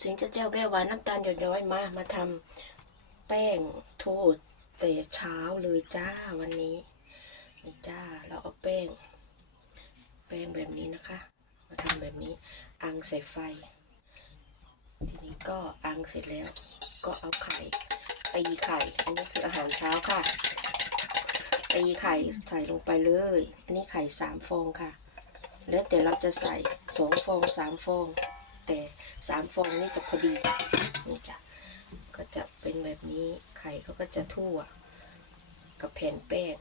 สิงจะเจ้าแม่วานน้ำตาลหยดย้อยมา มาทำแป้งโทษแต่เช้าเลยจ้าวันนี้นี่จ้าเราเอาแป้ง แป้งแบบนี้นะคะ มาทำแบบนี้อังใส่ไฟ ทีนี้ก็อังเสร็จแล้ว ก็เอาไข่ตีไข่ อันนี้คืออาหารเช้าค่ะตีไข่ใส่ลงไปเลย อันนี้ไข่สามฟองค่ะ แล้วแต่เราจะใส่สองฟองสามฟอง แต่สามฟองนี่จะพอดีนี่จ้ะก็จะเป็นแบบนี้ไข่เขาก็จะทั่ว กับแผ่นแป้ง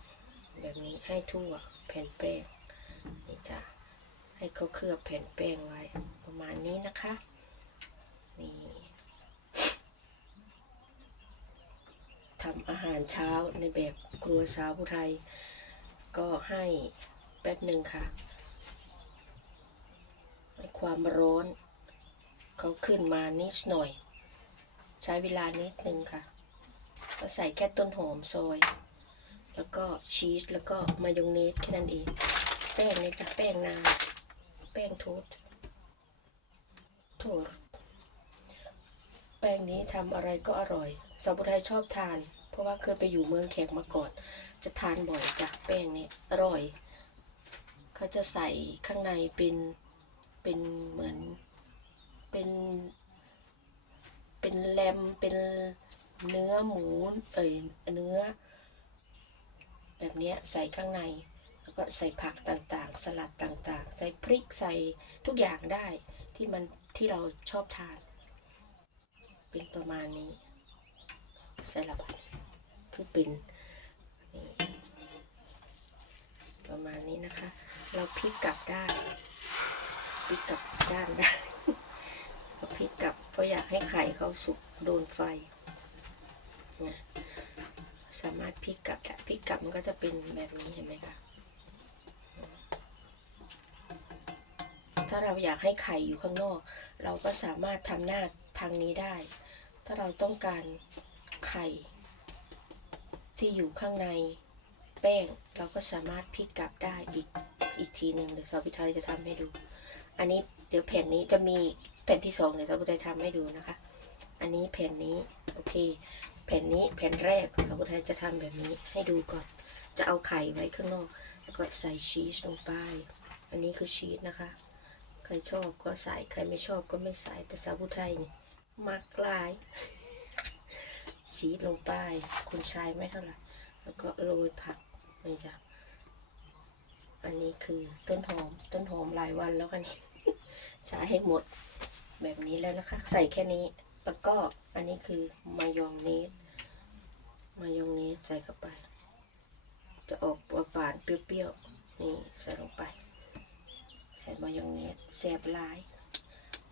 แบบนี้ให้ทั่วแผ่นแป้งนี่จ้ะให้เขาเคลือบแผ่นแป้งไว้ ประมาณนี้นะคะนี่ทำอาหารเช้าในแบบครัวสาผู้ไทย ก็ให้แป๊บหนึ่งค่ะ ให้ความร้อน เขาขึ้นมานิดหน่อย ใช้เวลานิดนึงค่ะก็ใส่แค่ต้นหอมซอย แล้วก็ชีสแล้วก็มายองเนสแค่นั้นเอง แป้งนี่จะแป้งนาแป้งทษโทษแป้งนี้ทำอะไรก็อร่อย สาวบุไทยชอบทาน เพราะว่าเคยไปอยู่เมืองแขกมาก่อน จะทานบ่อยจากแป้งนี้อร่อย เขาจะใส่ข้างในเป็นเป็นเหมือน เป็น เป็นแลมเป็นเนื้อหมู เอ่ยเนื้อ แบบเนี้ยใส่ข้างใน แล้วก็ใส่ผักต่างๆ สลัดต่างๆ ใส่พริกใส่ทุกอย่างได้ที่มันที่เราชอบทาน เป็นประมาณนี้ใส่ละบาทคือเป็นประมาณนี้นะคะ เราพลิกกลับด้านพลิกกลับด้านได้ เราพลิกกลับเพราะอยากให้ไข่เขาสุกโดนไฟนะสามารถพลิกกลับได้พลิกกลับมันก็จะเป็นแบบนี้เห็นไหมคะถ้าเราอยากให้ไข่อยู่ข้างนอก เราก็สามารถทำหน้าทางนี้ได้ ถ้าเราต้องการไข่ ที่อยู่ข้างในแป้งเราก็สามารถพลิกกลับได้อีกอีกทีหนึ่งเดี๋ยวซอบิไทยจะทำให้ดู อันนี้เดี๋ยวแผ่นนี้จะมี แผ่นที่สองเดี๋ยวซอบิไทยทำให้ดูนะคะ อันนี้แผ่นนี้โอเค แผ่นนี้แผ่นแรกซอบิไทยจะทำแบบนี้ให้ดูก่อน จะเอาไข่ไว้ข้างนอก แล้วก็ใส่ชีสลงไป อันนี้คือชีสนะคะ ใครชอบก็ใส่ใครไม่ชอบก็ไม่ใส่แต่สาวผู้ไทยนี่มักลาย ชีสลงไปคุณชายไม่เท่าไหร่แล้วก็โรยผักนี่จ้ะอันนี้คือต้นหอมต้นหอมหลายวันแล้วกันนี่ ใช้ให้หมดแบบนี้แล้วนะคะ ใส่แค่นี้ แล้วก็อันนี้คือมายองเนสมายองเนสใส่เข้าไป จะออกหวานๆเปรี้ยวๆนี่ใส่ลงไป ใส่มายองเนสแซ่บลาย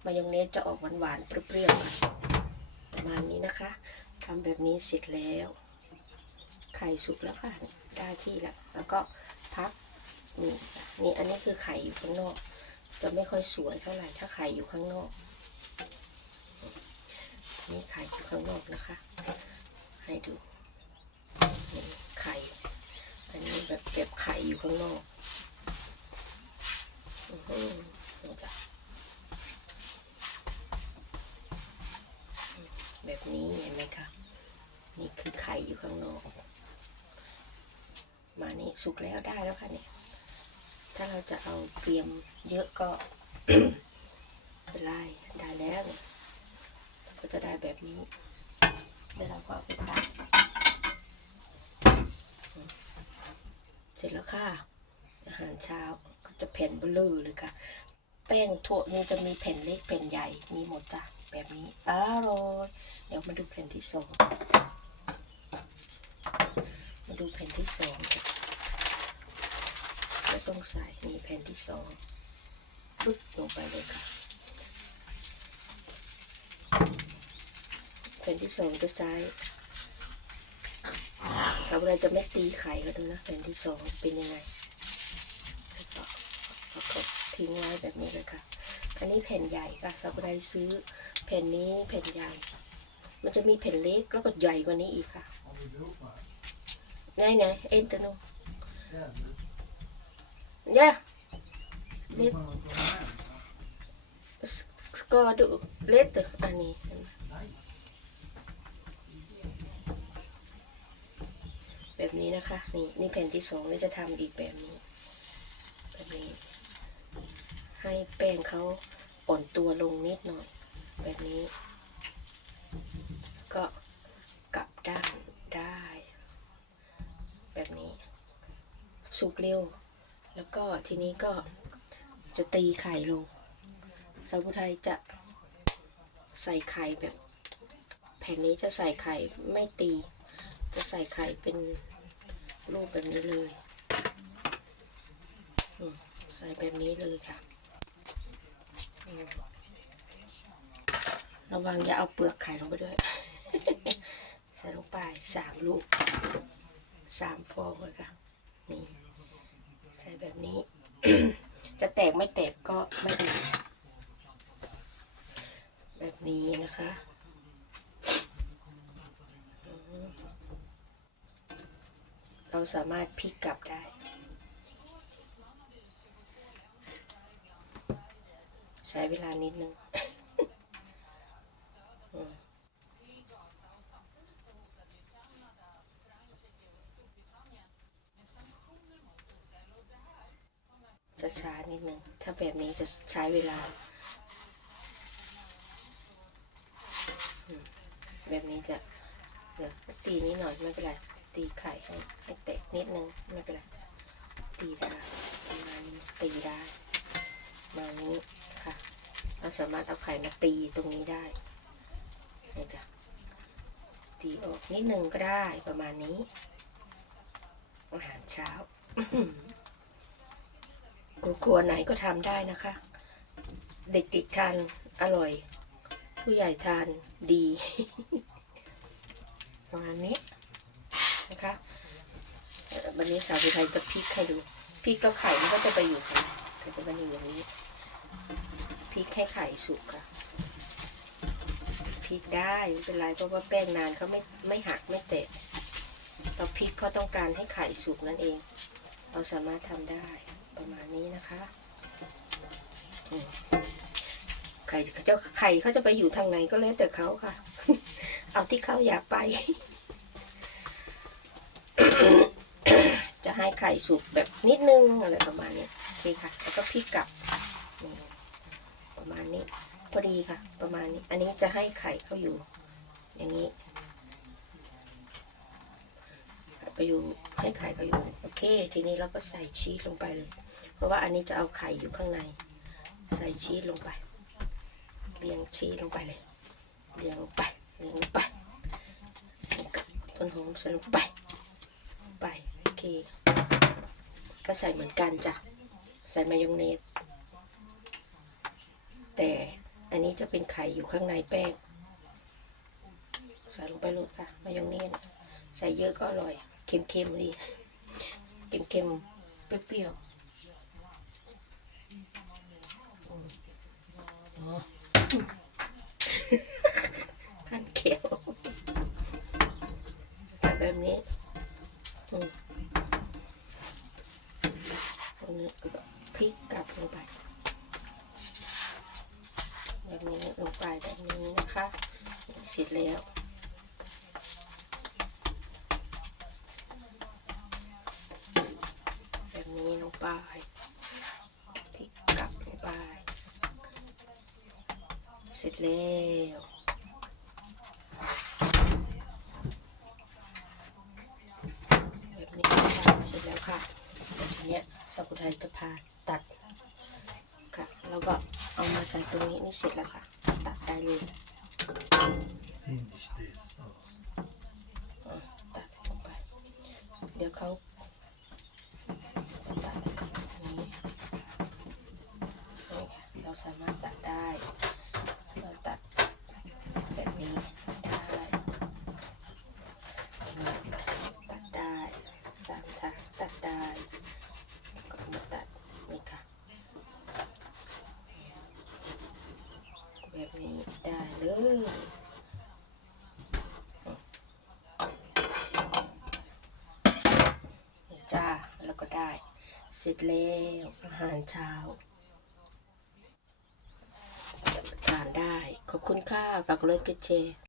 มายองเนสจะออกหวานๆเปรี้ยวๆประมาณนี้นะคะทำแบบนี้เสร็จแล้วไข่สุกแล้วค่ะได้ที่แล้วแล้วก็พักนี่นี่อันนี้คือไข่อยู่ข้างนอก จะไม่ค่อยสวยเท่าไหร่ถ้าไข่อยู่ข้างนอก นี่ไข่อยู่ข้างนอกนะคะ ให้ดูนี่ไข่อันนี้แบบเก็บไข่อยู่ข้างนอกอือหือนี่จ้ะแบบนี้เห็นไหมคะ นี่คือไข่อยู่ข้างนอก มานี่สุกแล้วได้แล้วค่ะเนี่ย ถ้าเราจะเอาเตรียมเยอะก็เป็นไรได้แล้วเนี่ยเราก็จะได้แบบนี้แล้วเราก็เอาไปผัดอืมเสร็จแล้วค่ะ อาหารเช้าก็จะแผ่นเบลอเลยค่ะ แป้งถั่วนี่จะมีแผ่นเล็กแผ่นใหญ่มีหมดจ้ะแบบนี้อร่อยเดี๋ยวมาดูแผ่นที่สองมาดูแผ่นที่สองจ้ะไม่ ต้องใส่นี่แผ่นที่สองปึ๊บลงไปเลยค่ะ แผ่นที่สองจะใช้สาวเราจะไม่ตีไข่ก็ดูนะแผ่นที่สองเป็นยังไงแล้วก็ทิ้งไว้แบบนี้เลยค่ะ อันนี้แผ่นใหญ่ค่ะซากุไรซื้อแผ่นนี้แผ่นใหญ่ มันจะมีแผ่นเล็กแล้วก็ใหญ่กว่านี้อีกค่ะไงไงเอ็นเตอร์โน เนี่ย Dit- ก็ดูเล็ดอันนี้แบบนี้นะคะ นี่นี่แผ่นที่สองนี่จะทำอีกแบบนี้ แบบนี้ ให้แป้งเขาอ่อนตัวลงนิดหน่อย แบบนี้ ก็กลับด้านได้ แบบนี้ สุกเร็ว แล้วก็ทีนี้ก็จะตีไข่ลงสาวผู้ไทยจะใส่ไข่แบบ แผ่นนี้จะใส่ไข่ไม่ตี จะใส่ไข่เป็นรูปแบบนี้เลยใส่แบบนี้เลยค่ะ ระวังอย่าเอาเปลือกไข่ลงไปด้วย ใส่ลงไปสามลูกสามฟองเลยค่ะ นี่ ใส่แบบนี้ จะแตกไม่แตกก็ไม่ดีแบบนี้นะคะเราสามารถพลิกกลับได้ ใช้เวลานิดนึง อืมจะ ช้านิดนึง ถ้าแบบนี้จะใช้เวลา แบบนี้จะ เดี๋ยวตีนิดหน่อยไม่เป็นไร ตีไข่ให้ให้แตกนิดนึงไม่เป็นไร ตีได้ประมาณนี้ตีได้ประมาณนี้ค่ะ เราสามารถเอาไข่มาตีตรงนี้ได้นี่จ้ะตีออกนิดนึงก็ได้ประมาณนี้ อาหารเช้า ครัวไหนก็ทำได้นะคะ เด็กๆทานอร่อย ผู้ใหญ่ทานดีประมาณนี้นะคะวันนี้สาวผู้ไทยจะพลิกให้ดูพลิกแล้วไข่มันก็จะไปอยู่ข้างในก็จะเป็นอย่างนี้พลิกให้ไข่สุกค่ะพลิกได้ไม่เป็นไรเพราะว่าแป้งนานเขาไม่ไม่หักไม่เตะเราพลิกเพราะต้องการให้ไข่สุกนั่นเอง เราสามารถทำได้ ประมาณนี้นะคะไข่เขาไข่เขาจะไปอยู่ทางไหนก็แล้วแต่เขาค่ะ เอาที่เขาอยากไป จะให้ไข่สุกแบบนิดนึงอะไรประมาณนี้โอเคค่ะ แล้วก็พลิกกลับประมาณนี้พอดีค่ะ ประมาณนี้ อันนี้จะให้ไข่เขาอยู่ อย่างนี้ ไปอยู่ให้ไข่เขาอยู่โอเค ทีนี้เราก็ใส่ชีสลงไปเลย เพราะว่าอันนี้จะเอาไข่อยู่ข้างใน ใส่ชีสลงไปเรียงชีสลงไปเลยเรียงลงไปเรียงลงไปต้นหอมใส่ลงไปไปโอเค ก็ใส่เหมือนกันจ้ะใส่มายองเนสแต่อันนี้จะเป็นไข่อยู่ข้างในแป้ง ใส่ลงไปเลยค่ะ มายองเนสใส่เยอะก็อร่อย เค็มๆดีเค็มๆเปรี้ยวๆอืมอ๋อท่านเขียวแบบนี้อืมอันนี้ก็พริกกลับลงไป แบบนี้ลงไปแบบนี้นะคะ เสร็จแล้ว แบบนี้ลง ไปพริกกลับลงไป เสร็จแล้วแบบนี้ค่ะเสร็จแล้วค่ะทีเนี้ยสาวผู้ไทยจะพาตัดค่ะแล้วก็เอามาใส่ตรงนี้นี่เสร็จแล้วค่ะ ตัดได้เลย Finish this first. อะตัดลงไป เดี๋ยวเขาตัดอย่างนี้นี่ค่ะเรา สามารถตัดได้เราตัดแบบนี้ได้ตัดได้สามทางตัดได้ก็มาตัดนี่ค่ะแบบนี้ได้เลยจ้าแล้วก็ได้ เสร็จแล้วอาหารเช้าทาน ขอบคุณค่ะ ฝากกดไลค์กดแชร์